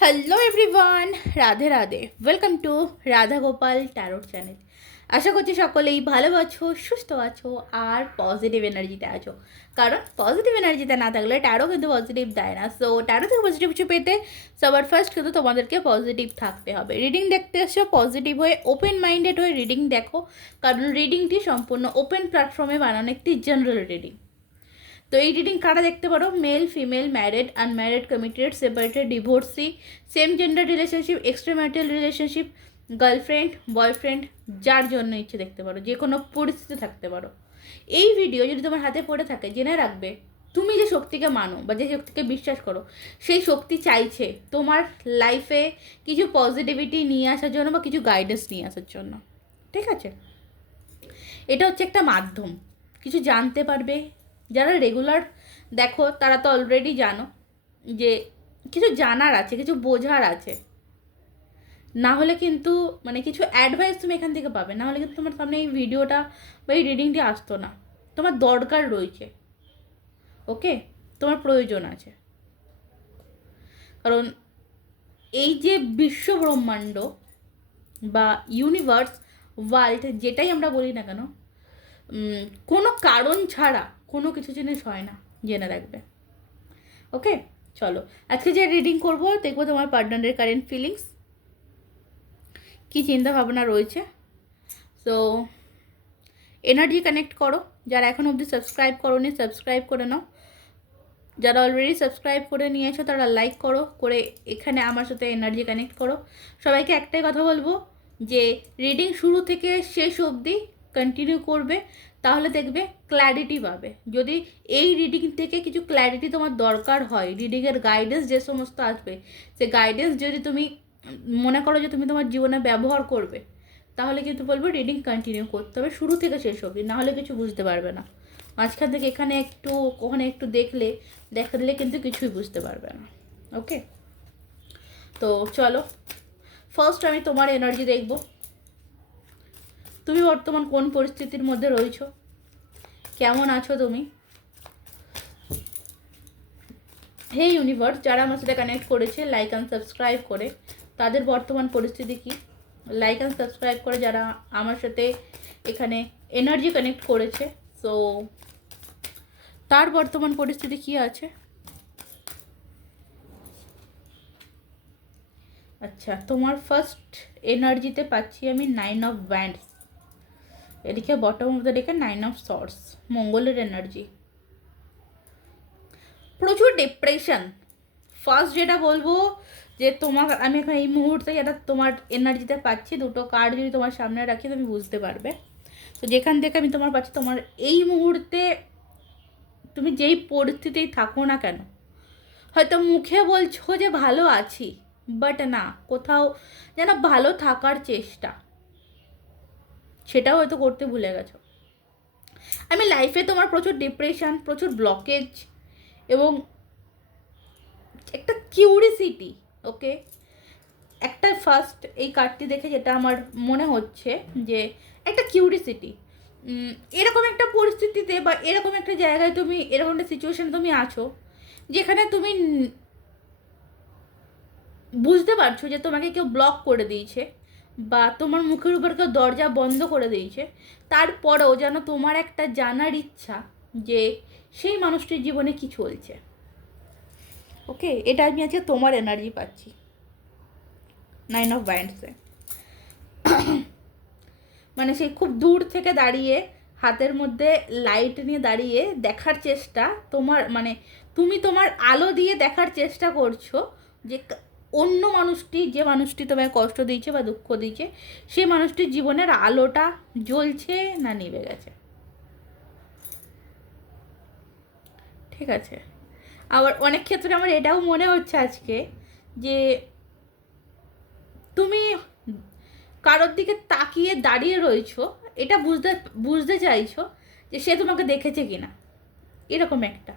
Hello everyone, Radhe Radhe. Welcome to Radha Gopal tarot channel. আশা করছি সকলেই ভালো আছো, সুস্থ আছো আর পজিটিভ এনার্জিতে আছো। কারণ পজিটিভ এনার্জিতে না থাকলে ট্যারো কিন্তু পজিটিভ দেয় না। সো ট্যারো থেকে পজিটিভ কিছু পেতে সবার ফার্স্ট কিন্তু তোমাদেরকে পজিটিভ থাকতে হবে। রিডিং দেখতে এসো, পজিটিভ হয়ে ওপেন মাইন্ডেড হয়ে রিডিং দেখো। কারণ রিডিংটি সম্পূর্ণ ওপেন প্ল্যাটফর্মে বানানো একটি জেনারেল রিডিং। তো এই রিডিং কারা দেখতে পারো? Male, female, married, unmarried, committed, separated, divorcee, same gender relationship, extra marital relationship, girlfriend, boyfriend, যার জন্য ইচ্ছে দেখতে পারো, যে কোনো পরিস্থিতি থাকতে পারো। এই ভিডিও যদি তোমার হাতে পড়ে থাকে, জেনে রাখবে তুমি যে শক্তিকে মানো বা যে শক্তিকে বিশ্বাস করো, সেই শক্তি চাইছে তোমার লাইফে কিছু পজিটিভিটি নিয়ে আসার জন্য বা কিছু গাইডেন্স নিয়ে আসার জন্য। ঠিক আছে? এটা হচ্ছে একটা মাধ্যম, কিছু জানতে পারবে। যারা রেগুলার দেখো তারা তো অলরেডি জানো যে কিছু জানার আছে, কিছু বোঝার আছে। না হলে কিন্তু মানে কিছু অ্যাডভাইস তুমি এখান থেকে পাবে, না হলে কিন্তু তোমার সামনে এই ভিডিওটা বা এই রিডিংটি আসতো না। তোমার দরকার রয়েছে, ওকে? তোমার প্রয়োজন আছে। কারণ এই যে বিশ্ব ব্রহ্মাণ্ড বা ইউনিভার্স, ওয়ার্ল্ড, যেটাই আমরা বলি না কেন, কোনো কারণ ছাড়া কোনো কিছু জিনিস হয় না, জেনে রাখবে। ওকে, চলো আজকে যে রিডিং করবো দেখবো তোমার পার্টনারের কারেন্ট ফিলিংস, কী চিন্তা ভাবনা রয়েছে। সো এনার্জি কানেক্ট করো। যারা এখন অবধি সাবস্ক্রাইব করোনি সাবস্ক্রাইব করে নাও। যারা অলরেডি সাবস্ক্রাইব করে নিয়েছো তারা লাইক করো, করে এখানে আমার সাথে এনার্জি কানেক্ট করো। সবাইকে একটাই কথা বলবো যে রিডিং শুরু থেকে শেষ অবধি কন্টিনিউ করবে, তাহলে দেখবে ক্ল্যারিটি পাবে। যদি এই রিডিং থেকে কিছু ক্ল্যারিটি তোমার দরকার হয়, রিডিংয়ের গাইডেন্স যে সমস্ত আসবে, সে গাইডেন্স যদি তুমি মনে করো যে তুমি তোমার জীবনে ব্যবহার করবে, তাহলে কিন্তু বলবো রিডিং কন্টিনিউ করতে হবে শুরু থেকে শেষ অবধি, নাহলে কিছু বুঝতে পারবে না। মাঝখান থেকে এখানে একটু ওখানে একটু দেখলে কিন্তু কিছুই বুঝতে পারবে না। ওকে, তো চলো ফার্স্ট আমি তোমার এনার্জি দেখব। তুমি বর্তমান কোন পরিস্থিতির মধ্যে রয়েছো, কেমন আছো তুমি? হে ইউনিভার্স, যারা আমার সাথে কানেক্ট করেছে লাইক অ্যান্ড সাবস্ক্রাইব করে, তাদের বর্তমান পরিস্থিতি কি? লাইক অ্যান্ড সাবস্ক্রাইব করে যারা আমার সাথে এখানে এনার্জি কানেক্ট করেছে, সো তার বর্তমান পরিস্থিতি কি আছে? আচ্ছা, তোমার ফার্স্ট এনার্জিতে পাচ্ছি আমি 9 অফ ওয়ান্ডস, এদিকে বটম অফ দ্য ডেকে 9 অফ সর্টস, মঙ্গলের এনার্জি। প্রচুর ডিপ্রেশন। ফার্স্ট যেটা বলবো যে তোমার আমি এখন এই মুহূর্তে যেটা তোমার এনার্জিতে পাচ্ছি, দুটো কার্ড যদি তোমার সামনে রাখি তুমি বুঝতে পারবে। তো যেখান থেকে আমি তোমার পাচ্ছি, তোমার এই মুহূর্তে তুমি যেই পরিস্থিতিতেই থাকো না কেন, হয়তো মুখে বলছো যে ভালো আছি, বাট না, কোথাও যেন ভালো থাকার চেষ্টা, সেটাও হয়তো করতে ভুলে গেছো। আমি লাইফে তোমার প্রচুর ডিপ্রেশন, প্রচুর ব্লকেজ এবং একটা কিউরিসিটি। ওকে, একটা ফার্স্ট এই কার্ডটি দেখে যেটা আমার মনে হচ্ছে যে একটা কিউরিসিটি, এরকম একটা পরিস্থিতিতে বা এরকম একটা জায়গায় তুমি, এরকম একটা সিচুয়েশানে তুমি আছো যেখানে তুমি বুঝতে পারছো যে তোমাকে কেউ ব্লক করে দিয়েছে বা তোমার মুখের উপর কেউ দরজা বন্ধ করে দিয়েছে, তারপরেও যেন তোমার একটা জানার ইচ্ছা যে সেই মানুষটির জীবনে কি চলছে। ওকে, এটা আমি আজকে তোমার এনার্জি পাচ্ছি 9 অফ ওয়ান্ডসে। মানে সেই খুব দূর থেকে দাঁড়িয়ে হাতের মধ্যে লাইট নিয়ে দাঁড়িয়ে দেখার চেষ্টা, তোমার মানে তুমি তোমার আলো দিয়ে দেখার চেষ্টা করছো যে অন্য মানুষটি, যে মানুষটি তোমায় কষ্ট দিয়েছে বা দুঃখ দিয়েছে, সেই মানুষটির জীবনের আলোটা জ্বলছে না নিভে গেছে। ঠিক আছে, আবার অনেক ক্ষেত্রে আমার এটাও মনে হচ্ছে আজকে যে তুমি কারোর দিকে তাকিয়ে দাঁড়িয়ে রয়েছো, এটা বুঝতে বুঝতে চাইছো যে সে তোমাকে দেখেছে কিনা, এরকম একটা।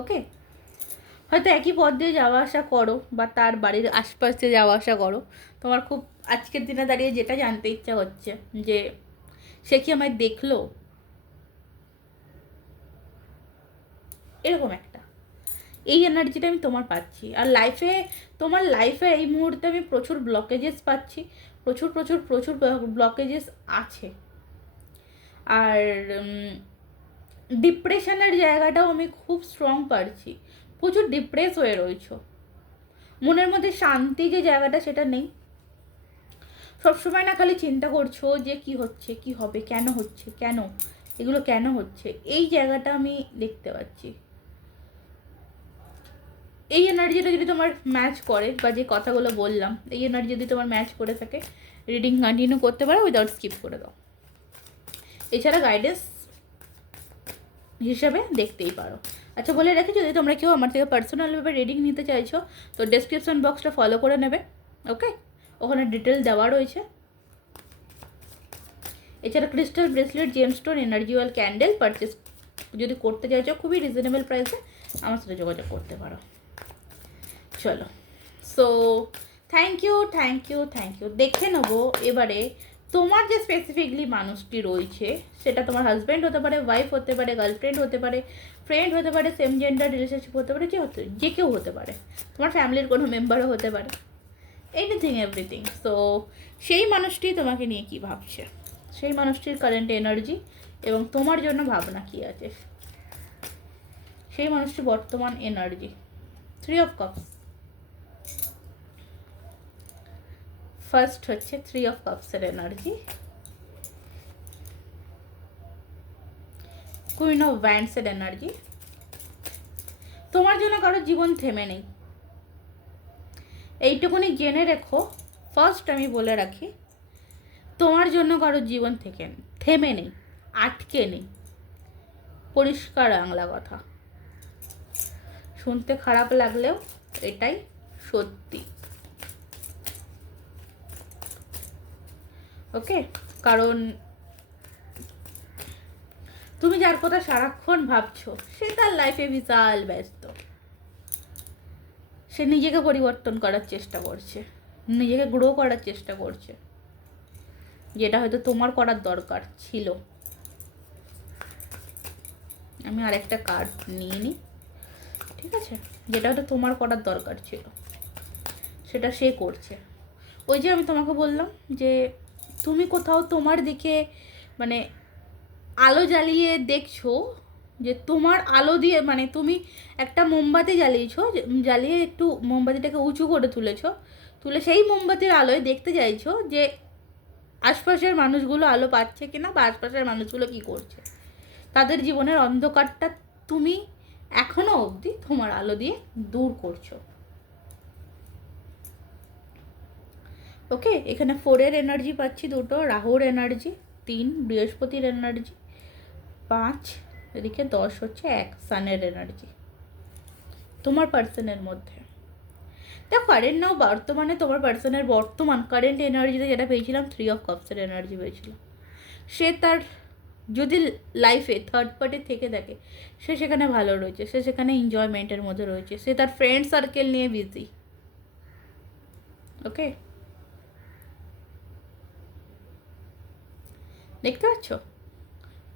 ওকে, হয়তো একই পথ দিয়ে যাওয়া আসা করো বা তার বাড়ির আশপাশ দিয়ে যাওয়া আসা করো, তোমার খুব আজকের দিনে দাঁড়িয়ে যেটা জানতে ইচ্ছা হচ্ছে যে সে কি আমায় দেখলো, এরকম একটা। এই এনার্জিটা আমি তোমার পাচ্ছি। আর তোমার লাইফে এই মুহূর্তে আমি প্রচুর ব্লকেজেস পাচ্ছি, প্রচুর প্রচুর প্রচুর ব্লকেজেস আছে। আর ডিপ্রেশনের জায়গাটাও আমি খুব স্ট্রং পাচ্ছি, প্রচুর ডিপ্রেস হয়ে রয়েছো, মনের মধ্যে শান্তি যে জায়গাটা সেটা নেই। সবসময় না খালি চিন্তা করছো যে কি হচ্ছে, কি হবে, কেন হচ্ছে, কেন এগুলো কেন হচ্ছে, এই জায়গাটা আমি দেখতে পাচ্ছি। এই এনার্জিটা যদি তোমার ম্যাচ করে, বা যে কথাগুলো বললাম, এই এনার্জি যদি তোমার ম্যাচ করে থাকে, রিডিং কন্টিনিউ করতে পারো, উইদাউট স্কিপ করে দাও। এছাড়া গাইডেন্স হিসাবে দেখতেই পারো। আচ্ছা, বলে রাখি, যদি তোমরা কেউ আমার থেকে পার্সোনালভাবে রিডিং নিতে চাইছো তো ডেসক্রিপশন বক্সটা ফলো করে নেবে, ওকে? ওখানে ডিটেল দেওয়া রয়েছে। এছাড়া crystal bracelet, gemstone, energy oil, candle purchase যদি করতে চাইছো খুবই রিজনেবল প্রাইসে আমার সাথে যোগাযোগ করতে পারো। চলো, সো থ্যাংক ইউ। দেখে নেবো এবারে তোমার যে স্পেসিফিকলি মানুষটি রয়েছে, সেটা তোমার হাজব্যান্ড হতে পারে, ওয়াইফ হতে পারে, গার্লফ্রেন্ড হতে পারে, ফ্রেন্ড হতে পারে, সেম জেন্ডার রিলেশনশিপ হতে পারে, যে কেউ হতে পারে, তোমার ফ্যামিলির কোনো মেম্বারও হতে পারে, এনিথিং এভরিথিং। সো সেই মানুষটি তোমাকে নিয়ে কী ভাবছে, সেই মানুষটির কারেন্ট এনার্জি এবং তোমার জন্য ভাবনা কী আছে, সেই মানুষটির বর্তমান এনার্জি। 3 of cups. ফার্স্ট হচ্ছে 3 অফ কাপসের এনার্জি, কুইন অফ ওয়ান্ডসের এনার্জি। তোমার জন্য কারো জীবন থেমে নেই, এইটুকুনি জেনে রেখো। ফার্স্ট আমি বলে রাখি, তোমার জন্য কারো জীবন থেকে থেমে নেই, আটকে নেই। পরিষ্কার বাংলা কথা, শুনতে খারাপ লাগলেও এটাই সত্যি, ওকে? কারণ তুমি যার কথা সারাক্ষণ ভাবছো, সে তার লাইফে বিশাল ব্যস্ত, সে নিজেকে পরিবর্তন করার চেষ্টা করছে, নিজেকে গ্রো করার চেষ্টা করছে, যেটা হয়তো তোমার করার দরকার ছিল। আমি আরেকটা কার্ড নিয়ে নিই, ঠিক আছে? যেটা হয়তো তোমার করার দরকার ছিল, সেটা সে করছে। ওই যে আমি তোমাকে বললাম যে তুমি কোথাও তোমার দিকে মানে আলো জ্বালিয়ে দেখছো, যে তোমার আলো দিয়ে, মানে তুমি একটা মোমবাতি জ্বালিয়েছো, জ্বালিয়ে একটু মোমবাতিটাকে উঁচু করে তুলে সেই মোমবাতির আলোয় দেখতে চাইছো যে আশপাশের মানুষগুলো আলো পাচ্ছে কিনা, বা আশপাশের মানুষগুলো কি করছে, তাদের জীবনের অন্ধকারটা তুমি এখনো অবধি তোমার আলো দিয়ে দূর করছো, ওকে? এখানে 4-এর এনার্জি পাচ্ছি, 2 রাহুর এনার্জি, 3 বৃহস্পতির এনার্জি, 5 এদিকে 10 হচ্ছে 1 সানের এনার্জি তোমার পার্সনের মধ্যে। দেখো, কারেন্ট নাও, বর্তমানে তোমার পার্সনের বর্তমান কারেন্ট এনার্জিতে যেটা পেয়েছিলাম, 3 অফ কাপসের এনার্জি পেয়েছিলাম। সে তার যদি লাইফে থার্ড পার্টি থেকে থাকে, সে সেখানে ভালো রয়েছে, সে সেখানে এনজয়মেন্টের মধ্যে রয়েছে, সে তার ফ্রেন্ড সার্কেল নিয়ে বিজি, ওকে? দেখতে পাচ্ছ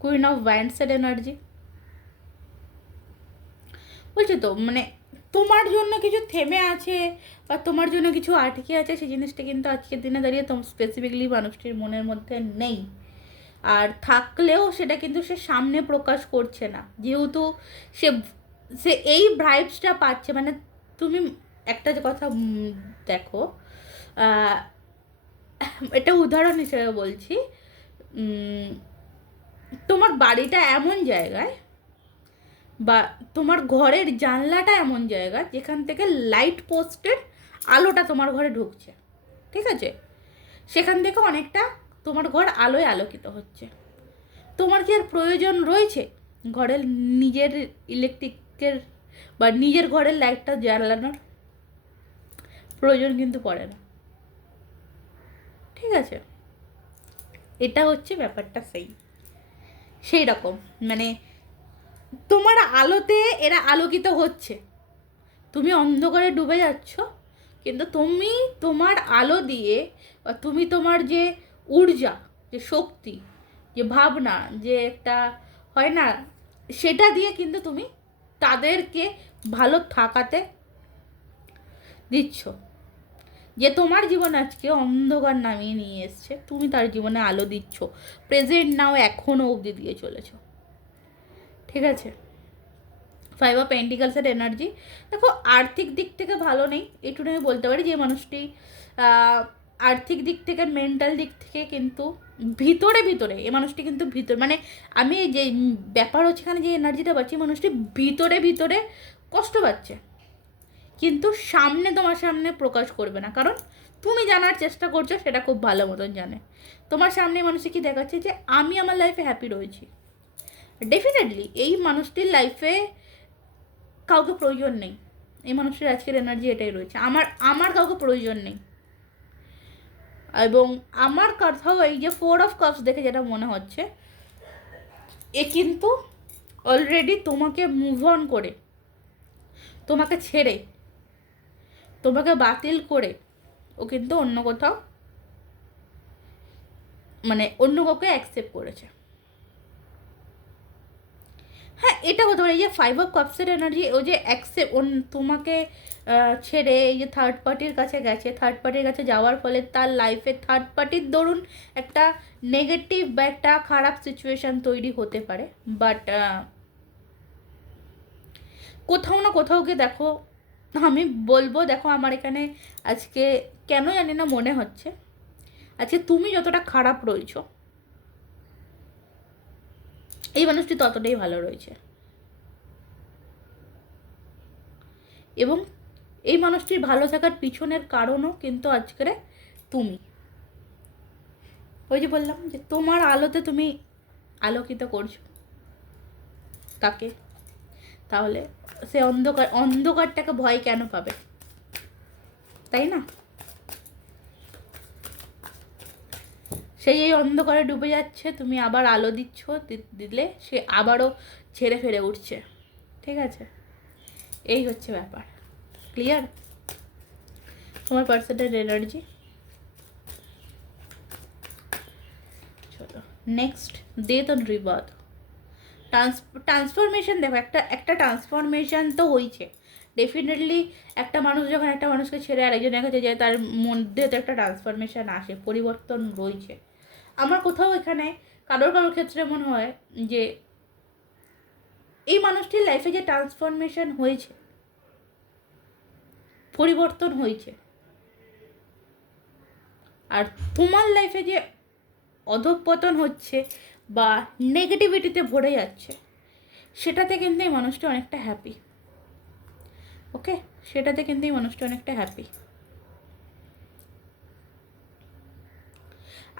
কুইন অফ ওয়ান্ডসের এনার্জি। বলছি তো, মানে তোমার জন্য কিছু থেমে আছে বা তোমার জন্য কিছু আটকে আছে, সেই জিনিসটা কিন্তু আজকের দিনে দাঁড়িয়ে তোমার স্পেসিফিকলি মানুষটির মনের মধ্যে নেই। আর থাকলেও সেটা কিন্তু সে সামনে প্রকাশ করছে না, যেহেতু সে সে এই ভাইবসটা পাচ্ছে। মানে তুমি একটা যে কথা দেখো, এটা উদাহরণ হিসেবে বলছি, তোমার বাড়িটা এমন জায়গায়, বা তোমার ঘরের জানলাটা এমন জায়গা যেখান থেকে লাইট পোস্টের আলোটা তোমার ঘরে ঢুকছে, ঠিক আছে? সেখান থেকে অনেকটা তোমার ঘর আলোয় আলোকিত হচ্ছে। তোমার কি আর প্রয়োজন রয়েছে ঘরের নিজের ইলেকট্রিকের বা নিজের ঘরের লাইটটা জ্বালানোর? প্রয়োজন কিন্তু পড়ে না, ঠিক আছে? এটা হচ্ছে ব্যাপারটা, সেই রকম। মানে তোমার আলোতে এরা আলোকিত হচ্ছে, তুমি অন্ধকারে ডুবে যাচ্ছ, কিন্তু তুমি তোমার আলো দিয়ে, বা তুমি তোমার যে ঊর্জা, যে শক্তি, যে ভাবনা, যে একটা হয় না, সেটা দিয়ে কিন্তু তুমি তাদেরকে ভালো থাকাতে দিচ্ছ। যে তোমার জীবন আজকে অন্ধকার নামিয়ে নিয়ে এসছে, তুমি তার জীবনে আলো দিচ্ছ, প্রেজেন্ট নাও, এখনও অবধি দিয়ে চলেছ। ঠিক আছে? 5 অফ পেন্টিকালসের এনার্জি দেখো, আর্থিক দিক থেকে ভালো নেই, এটুকু আমি বলতে পারি। যে মানুষটি আর্থিক দিক থেকে, মেন্টাল দিক থেকে কিন্তু ভিতরে ভিতরে, এই মানুষটি কিন্তু ভিতরে, মানে আমি যে ব্যাপার হচ্ছে এখানে যে এনার্জিটা পাচ্ছি, মানুষটি ভিতরে ভিতরে কষ্ট পাচ্ছে, কিন্তু সামনে, তোমার সামনে প্রকাশ করবে না, কারণ তুমি জানার চেষ্টা করছো, সেটা খুব ভালো মতন জানে। তোমার সামনে মানুষটি কি দেখাচ্ছে যে আমি আমার লাইফে হ্যাপি রয়েছি। ডেফিনেটলি এই মানুষটির লাইফে কাউকে প্রয়োজন নেই। এই মানুষটির আজকের এনার্জি এটাই রয়েছে, আমার কাউকে প্রয়োজন নেই। এবং আমার কথাও এই যে 4 অফ কাপস দেখে যেটা মনে হচ্ছে, এ কিন্তু অলরেডি তোমাকে মুভ অন করে, তোমাকে ছেড়ে, তোমাকে বাতিল করে ও কিন্তু অন্য কোথাও, মানে অন্য কাউকে অ্যাকসেপ্ট করেছে। হ্যাঁ, এটা হতে পারে। এই যে 5 অফ কাপসের এনার্জি, ও যে অ্যাকসেপ্ট, তোমাকে ছেড়ে এই যে থার্ড পার্টির কাছে গেছে, থার্ড পার্টির কাছে যাওয়ার ফলে তার লাইফে থার্ড পার্টির দরুন একটা নেগেটিভ বা একটা খারাপ সিচুয়েশান তৈরি হতে পারে। বাট কোথাও না কোথাও গিয়ে দেখো, আমি বলবো, দেখো আমার এখানে আজকে কেন জানি না মনে হচ্ছে, আজকে তুমি যতটা খারাপ রয়েছো, এই মানুষটি ততটাই ভালো রয়েছে। এবং এই মানুষটির ভালো থাকার পিছনের কারণও কিন্তু আজকের তুমি। ওই যে বললাম যে তোমার আলোতে তুমি আলোকিত করছো তাকে, তাহলে সে অন্ধকারটাকে ভয় কেন পাবে, তাই না? সেই এই অন্ধকারে ডুবে যাচ্ছে, তুমি আবার আলো দিচ্ছ, দিলে সে আবারও ছেড়ে ফেরে উঠছে। ঠিক আছে? এই হচ্ছে ব্যাপার। ক্লিয়ার? তোমার পার্সনের এনার্জি। চলো next, death on rebirth. Transformation দেখো, একটা ট্রান্সফরমেশন তো হয়েছে ডেফিনেটলি। একটা মানুষ যখন একটা মানুষকে ছেড়ে আরেকজনের কাছে যায়, তার মধ্যে তো একটা ট্রান্সফরমেশন আসে, পরিবর্তন রয়েছে। আমার কোথাও এখানে কারোর ক্ষেত্রে মনে হয় যে এই মানুষটির লাইফে যে ট্রান্সফরমেশন হয়েছে, পরিবর্তন হয়েছে, আর তোমার লাইফে যে অধঃপতন হচ্ছে বা নেগেটিভিটিতে ভরে যাচ্ছে, সেটাতে কিন্তু এই মানুষটা অনেকটা হ্যাপি। ওকে, সেটাতে কিন্তু এই মানুষটা অনেকটা হ্যাপি।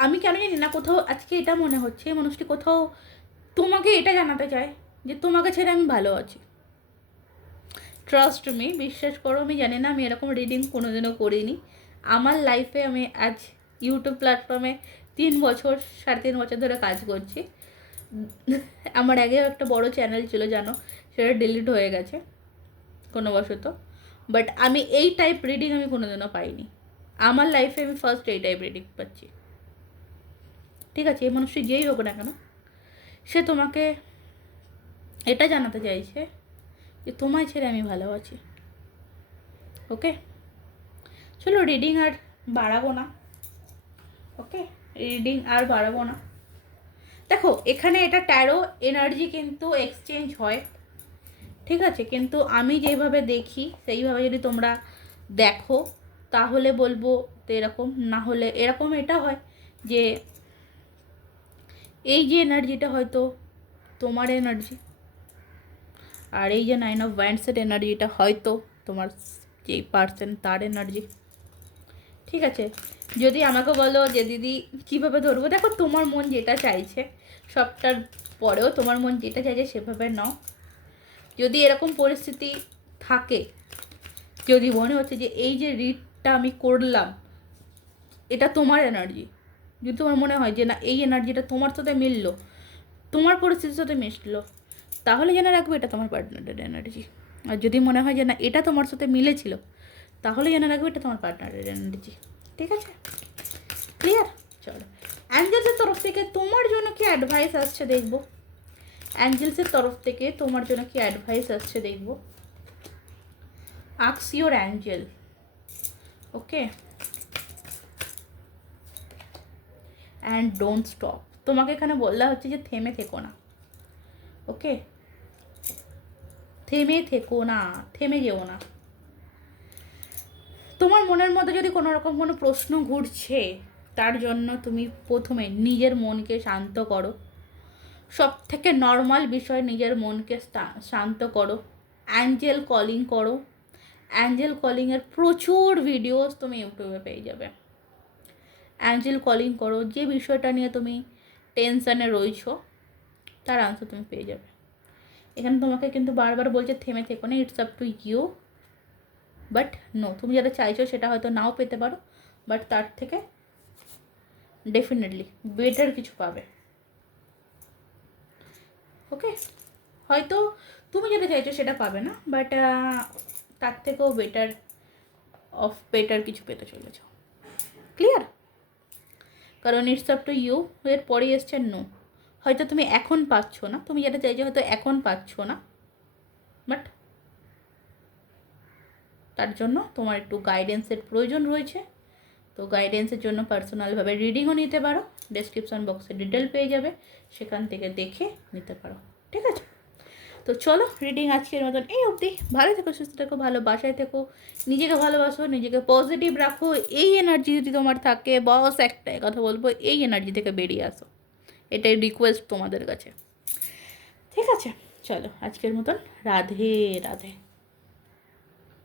আমি কেন জানি না, কোথাও আজকে এটা মনে হচ্ছে এই মানুষটি কোথাও তোমাকে এটা জানাতে চায় যে তোমাকে ছেড়ে আমি ভালো আছি। ট্রাস্ট মি, বিশ্বাস করো, আমি জানি না, আমি এরকম রিডিং কোনোদিনও করিনি আমার লাইফে। আমি আজ ইউটিউব প্ল্যাটফর্মে 3 বছর, 3.5 বছর ধরে কাজ করছি। আমার আগেও একটা বড় চ্যানেল ছিল জানো, সেটা ডিলিট হয়ে গেছে কোনো বশত। বাট আমি এই টাইপ রিডিং আমি কোনোদিনও পাইনি আমার লাইফে। আমি ফার্স্ট এই টাইপ রিডিং পাচ্ছি। ঠিক আছে? এই মানুষটি যেই হোক না কেন, সে তোমাকে এটা জানাতে চাইছে যে তোমায় ছেড়ে আমি ভালো আছি। ওকে, চলো রিডিং আর বাড়াবো না। ওকে, রিডিং আর বাড়াবো না। দেখো এখানে এটা ট্যারো এনার্জি কিন্তু এক্সচেঞ্জ হয়, ঠিক আছে? কিন্তু আমি যেভাবে দেখি সেইভাবে যদি তোমরা দেখো তাহলে বলবো তো এরকম, না হলে এরকম। এটা হয় যে এই যে এনার্জিটা হয়তো তোমার এনার্জি, আর এই যে 9 অফ ওয়ান্ডসের এনার্জিটা হয়তো তোমার যেই পার্সন তার এনার্জি। ঠিক আছে? যদি আমাকে বলো যে দিদি কীভাবে ধরবো, দেখো তোমার মন যেটা চাইছে, সবটার পরেও তোমার মন যেটা চাইছে সেভাবে নাও। যদি এরকম পরিস্থিতি থাকে, যদি মনে হচ্ছে যে এই যে রিডটা আমি করলাম এটা তোমার এনার্জি, যদি তোমার মনে হয় যে না এই এনার্জিটা তোমার সাথে মিললো, তোমার পরিস্থিতির সাথে মিশলো, তাহলে জেনে রাখবে এটা তোমার পার্টনারের এনার্জি। আর যদি মনে হয় যে না এটা তোমার সাথে মিলেছিল, তাহলে জেনে রাখবে এটা তোমার পার্টনারের এনার্জি। ঠিক আছে? ক্লিয়ার? চলো অ্যাঞ্জেলসের তরফ থেকে তোমার জন্য কি অ্যাডভাইস আসছে দেখবো। অ্যাঞ্জেলসের তরফ থেকে তোমার জন্য কি অ্যাডভাইস আসছে দেখবো। Ask your Angel. Okay, and don't stop. তোমাকে এখানে বলা হচ্ছে যে থেমে থেকো না। ওকে, থেমে থেকো না, থেমে যেও না। তোমার মনের মধ্যে যদি কোনো রকম কোনো প্রশ্ন ঘুরছে, তার জন্য তুমি প্রথমে নিজের মনকে শান্ত করো। সব থেকে নর্মাল বিষয়, নিজের মনকে শান্ত করো। অ্যাঞ্জেল কলিং করো। অ্যাঞ্জেল কলিংয়ের প্রচুর ভিডিওস তুমি ইউটিউবে পেয়ে যাবে। অ্যাঞ্জেল কলিং করো, যে বিষয়টা নিয়ে তুমি টেনশানে রয়েছো তার আনসার তুমি পেয়ে যাবে। এখানে তোমাকে কিন্তু বারবার বলছে থেমে থেকো না, it's up to you. But no, তুমি যেটা চাইছো সেটা হয়তো নাও পেতে পারো, বাট তার থেকে ডেফিনেটলি বেটার কিছু পাবে। ওকে, হয়তো তুমি যেটা চাইছো সেটা পাবে না, বাট তার থেকেও বেটার কিছু পেতে চলেছ। ক্লিয়ার? কারণ ইটস আপ টু ইউ এর পরেই এসছে নো। হয়তো তুমি এখন পাচ্ছ না, তুমি যেটা চাইছো হয়তো এখন পাচ্ছ না, বাট তার জন্য তোমার একটু গাইডেন্সের প্রয়োজন রয়েছে। তো গাইডেন্সের জন্য পার্সোনালভাবে রিডিংও নিতে পারো, ডেসক্রিপশন বক্সে ডিটেল পেয়ে যাবে, সেখান থেকে দেখে নিতে পারো। ঠিক আছে, তো চলো রিডিং আজকের মতন এই অবধি। ভালো থেকো, সুস্থ থেকো, ভালো বাসায় থেকো, নিজেকে ভালোবাসো, নিজেকে পজিটিভ রাখো। এই এনার্জি যদি তোমার থাকে, বস একটাই কথা বলবো, এই এনার্জি থেকে বেরিয়ে আসো, এটাই রিকোয়েস্ট তোমাদের কাছে। ঠিক আছে, চলো আজকের মতন রাধে রাধে।